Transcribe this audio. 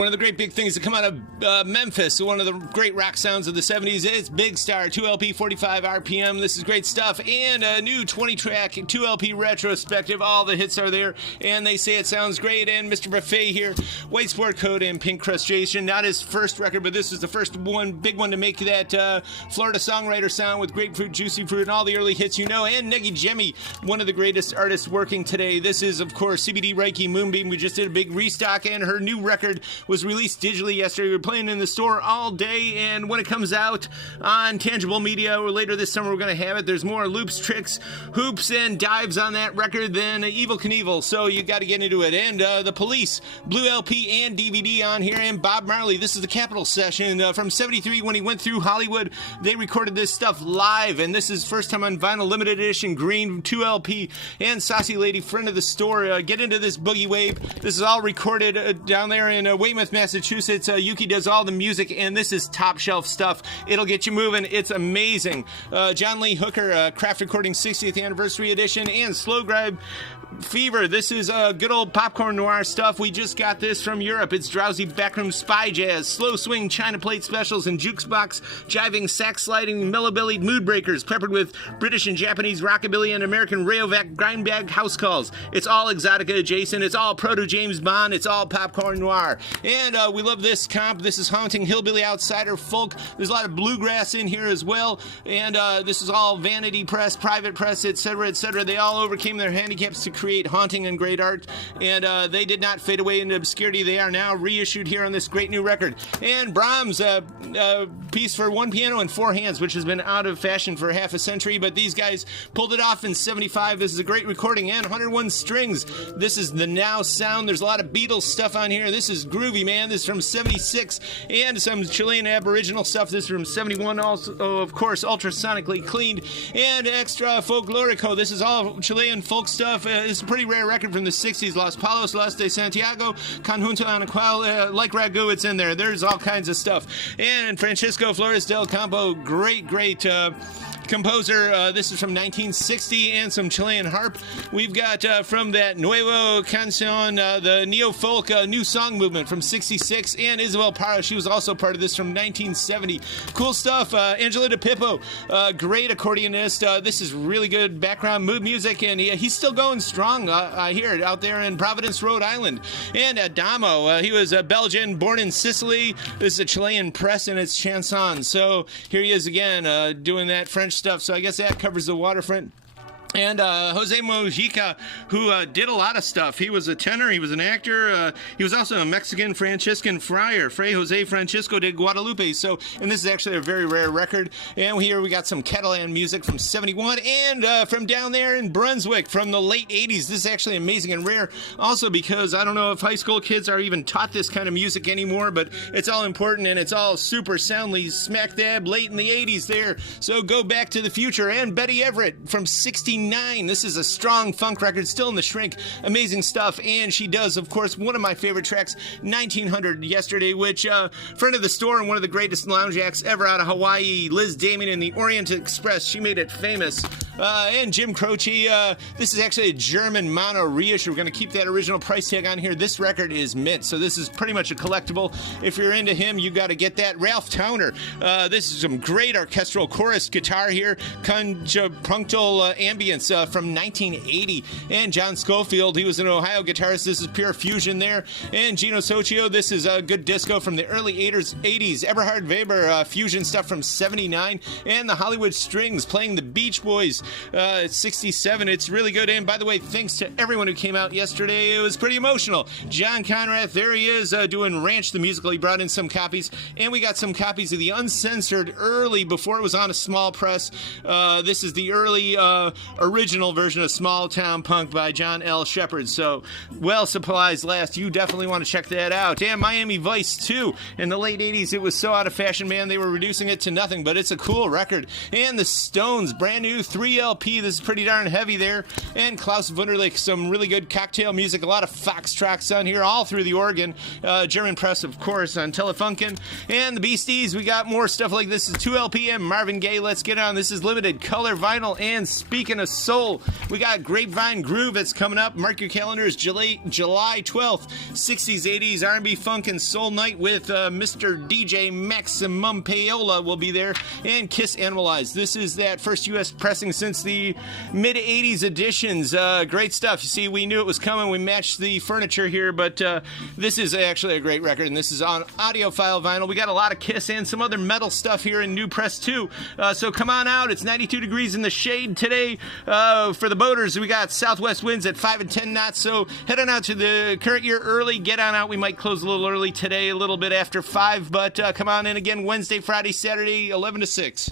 One of the great big things that come out of Memphis, one of the great rock sounds of the 70s, is Big Star, 2LP, 45 RPM. This is great stuff. And a new 20-track 2LP retrospective. All the hits are there, and they say it sounds great. And Mr. Buffet here, White Sport Coat and Pink Crustation. Not his first record, but this is the first one, big one to make that Florida songwriter sound with Grapefruit, Juicy Fruit, and all the early hits you know. And Negi Jemmy, one of the greatest artists working today. This is, of course, CBD Reiki Moonbeam. We just did a big restock, and her new record was released digitally yesterday. We were playing in the store all day, and when it comes out on Tangible Media or later this summer, we're going to have it. There's more loops, tricks, hoops, and dives on that record than Evil Knievel, so you got to get into it. And the Police, Blue LP and DVD on here, and Bob Marley. This is the Capitol session from 73 when he went through Hollywood. They recorded this stuff live, and this is first time on vinyl, limited edition, green, 2LP, and Saucy Lady, friend of the store. Get into this boogie wave. This is all recorded down there in Weymouth, Massachusetts. Yuki does all the music, and this is top shelf stuff. It'll get you moving. It's amazing. John Lee Hooker, Craft Recording 60th Anniversary Edition, and Slow Grind Fever. This is good old popcorn noir stuff. We just got this from Europe. It's drowsy backroom spy jazz, slow swing China plate specials, and jukebox jiving, sax sliding, mellow-bellied mood breakers, peppered with British and Japanese rockabilly and American Rayovac grindbag house calls. It's all Exotica adjacent. It's all proto James Bond. It's all popcorn noir. And we love this comp. This is haunting hillbilly outsider folk. There's a lot of bluegrass in here as well. And this is all vanity press, private press, etc., etc. They all overcame their handicaps to create haunting and great art, and they did not fade away into obscurity. They are now reissued here on this great new record. And Brahms, piece for one piano and four hands, which has been out of fashion for half a century, but these guys pulled it off in 75. This is a great recording, and 101 strings. This is the now sound. There's a lot of Beatles stuff on here. This is groovy, man. This is from 76, and some Chilean Aboriginal stuff. This is from 71, also, of course, ultrasonically cleaned, and extra folklorico. This is all Chilean folk stuff. It's a pretty rare record from the 60s. Los Palos, Los de Santiago, Conjunto Anaquel, like Ragu, it's in there. There's all kinds of stuff. And Francisco Flores del Campo, great composer. This is from 1960, and some Chilean harp. We've got from that Nuevo Canción, the neo-folk new song movement from 66, and Isabel Parra, she was also part of this from 1970. Cool stuff. Angela DePippo, great accordionist. This is really good background mood music, and he's still going strong, I hear, out there in Providence, Rhode Island. And Adamo, he was Belgian, born in Sicily. This is a Chilean press, and it's chanson. So here he is again, doing that French stuff, so I guess that covers the waterfront. And Jose Mojica, who did a lot of stuff. He was a tenor, he was an actor, he was also a Mexican Franciscan friar, Fray Jose Francisco de Guadalupe. So, and this is actually a very rare record. And here we got some Catalan music from 71, and from down there in Brunswick from the late 80s. This is actually amazing and rare, also because I don't know if high school kids are even taught this kind of music anymore, but it's all important, and it's all super soundly smack dab late in the 80s there. So go back to the future. And Betty Everett from 69. This is a strong funk record, still in the shrink. Amazing stuff. And she does, of course, one of my favorite tracks, 1900 Yesterday, which friend of the store and one of the greatest lounge acts ever out of Hawaii, Liz Damien in the Orient Express. She made it famous. And Jim Croce, this is actually a German mono reissue. We're going to keep that original price tag on here. This record is mint, so this is pretty much a collectible. If you're into him, you got to get that. Ralph Towner, this is some great orchestral chorus guitar here. Contrapunctal ambience from 1980. And John Schofield, he was an Ohio guitarist. This is pure fusion there. And Gino Socio, this is a good disco from the early 80s. Eberhard Weber, fusion stuff from 79. And the Hollywood Strings playing the Beach Boys. It's 67. It's really good. And by the way, thanks to everyone who came out yesterday. It was pretty emotional. John Conrath, there he is doing Ranch the Musical. He brought in some copies, and we got some copies of the uncensored early before it was on a small press. This is the early original version of Small Town Punk by John L. Shepard. So, well, supplies last. You definitely want to check that out. And Miami Vice, too. In the late 80s, it was so out of fashion, man. They were reducing it to nothing, but it's a cool record. And the Stones, brand new 3 2LP. This is pretty darn heavy there. And Klaus Wunderlich, some really good cocktail music. A lot of Fox tracks on here, all through the organ. German press, of course, on Telefunken. And the Beasties, we got more stuff like this. Is 2LP and Marvin Gaye. Let's get on. This is limited color vinyl. And speaking of soul, we got Grapevine Groove that's coming up. Mark your calendars, July 12th. 60s, 80s, R&B, funk, and soul night with Mr. DJ Maximum Payola will be there. And Kiss Animalized. This is that first U.S. pressing since the mid-80s editions. Great stuff. You see, we knew it was coming. We matched the furniture here, but this is actually a great record, and this is on audiophile vinyl. We got a lot of Kiss and some other metal stuff here in new press, too. So come on out. It's 92 degrees in the shade today. For the boaters, we got southwest winds at 5 and 10 knots, so head on out to the current year early. Get on out. We might close a little early today, a little bit after 5, but come on in again Wednesday, Friday, Saturday, 11 to 6.